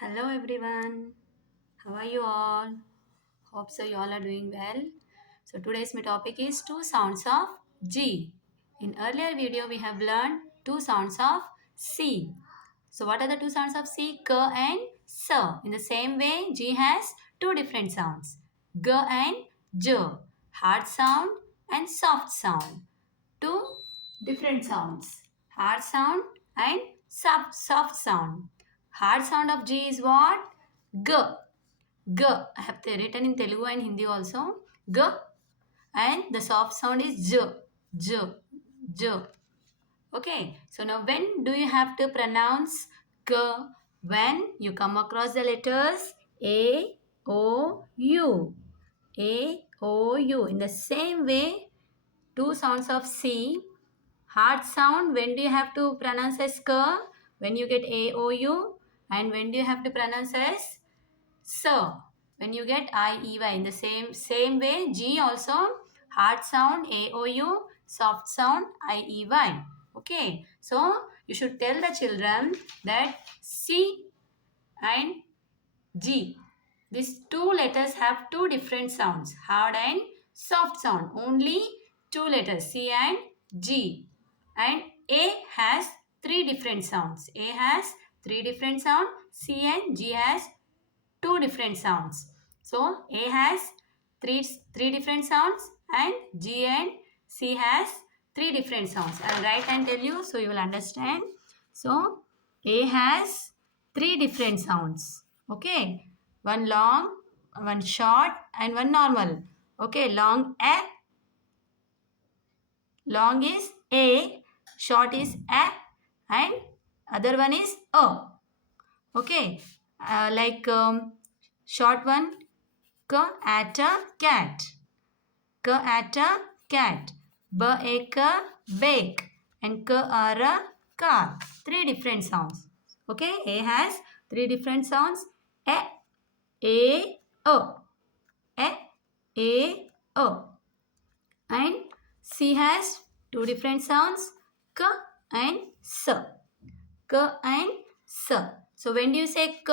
Hello everyone. How are you all? Hope so you all are doing well. So today's my topic is two sounds of G. In earlier video we have learned two sounds of C. So what are the two sounds of C? K and S. In the same way G has two different sounds. G and J. Hard sound and soft sound. Two different sounds. Hard sound and soft sound. Hard sound of G is what? G. G. I have written in Telugu and Hindi also. G. And the soft sound is J. J. J. Okay. So now when do you have to pronounce G? When you come across the letters A, O, U. A, O, U. In the same way, two sounds of C. Hard sound, when do you have to pronounce as K? When you get A, O, U. And when do you have to pronounce as So, when you get I, E, Y. In the same way, G also, hard sound, A, O, U, soft sound, I, E, Y. Okay, so you should tell the children that C and G. These two letters have two different sounds, hard and soft sound. Only two letters, C and G. And A has three different sounds. A has three different sounds. C and G has two different sounds. So A has three different sounds and G and C has three different sounds. I will write and tell you so you will understand. So A has three different sounds. Okay. One long, one short and one normal. Okay. Long A. Long is A. Short is A. And other one is O. Okay. Like short one K at a cat. K at a cat. B ek a bake. And K are a car. Three different sounds. Okay. A has three different sounds. A, O. A, O. And C has two different sounds. K and S. K and S. So when do you say K?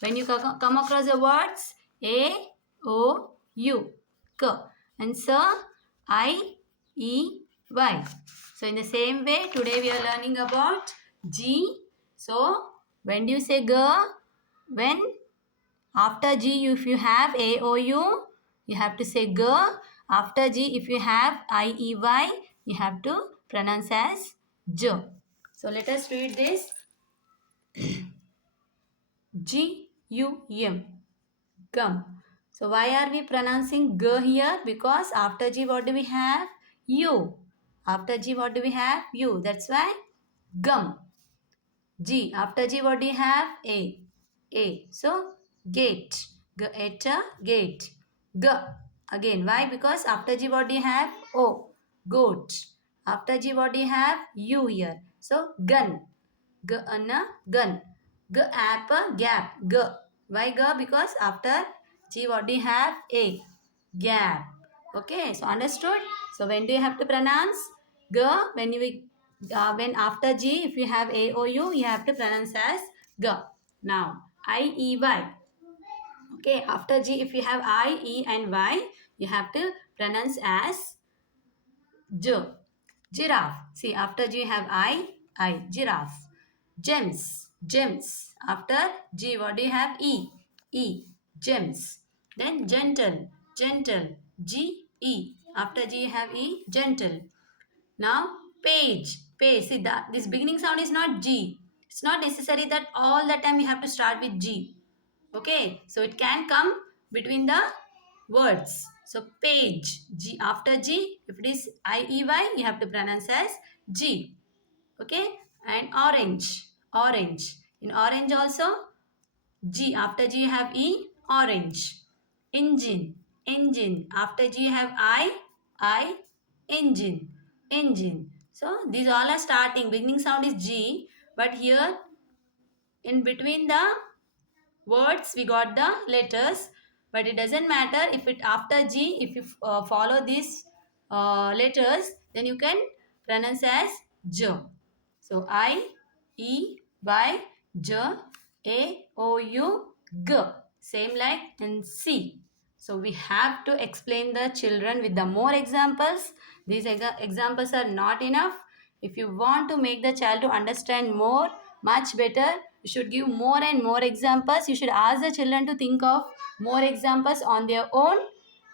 When you come across the words A, O, U. K. And S, I, E, Y. So in the same way, today we are learning about G. So when do you say G? When after G, if you have A, O, U, you have to say G. After G, if you have I, E, Y, you have to pronounce as J. So let us read this. G-U-M. Gum. So why are we pronouncing G here? Because after G, what do we have? U. After G, what do we have? U. That's why gum. G. After G, what do you have? A. A. So gate. G-eta, gate. G. Again, why? Because after G, what do you have? O. Goat. After G, what do you have? U here. So gun. G-ana, gun. G-apple, gap. G. Why G? Because after G, what do you have? A. Gap. Okay, so understood? So when do you have to pronounce? G. When after G, if you have A, O, U, you have to pronounce as G. Now, I, E, Y. Okay, after G, if you have I, E, and Y, you have to pronounce as J. Giraffe. See, after G, you have I, giraffe. Gems, gems. After G, what do you have? E, E, gems. Then gentle, gentle. G, E. After G, you have E, gentle. Now, page, page. See, that this beginning sound is not G. It's not necessary that all the time you have to start with G. Okay, so it can come between the words. So, page, G. After G, if it is I-E-Y, you have to pronounce as G. Okay, and orange, orange. In orange also, G. After G, you have E, orange. Engine, engine. After G, you have I, engine, engine. So, these all are starting. Beginning sound is G, but here in between the words we got the letters, but it doesn't matter if it after G, if you follow these letters, then you can pronounce as J. So I, E, Y, J. A, O, U, G. Same like in C. So we have to explain the children with the more examples. These examples are not enough. If you want to make the child to understand more, much better, you should give more and more examples. You should ask the children to think of more examples on their own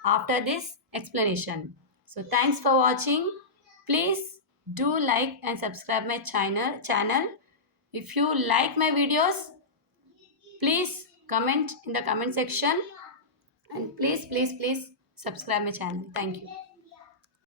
after this explanation. So thanks for watching. Please do like and subscribe my channel. If you like my videos, please comment in the comment section, and please subscribe my channel. Thank you.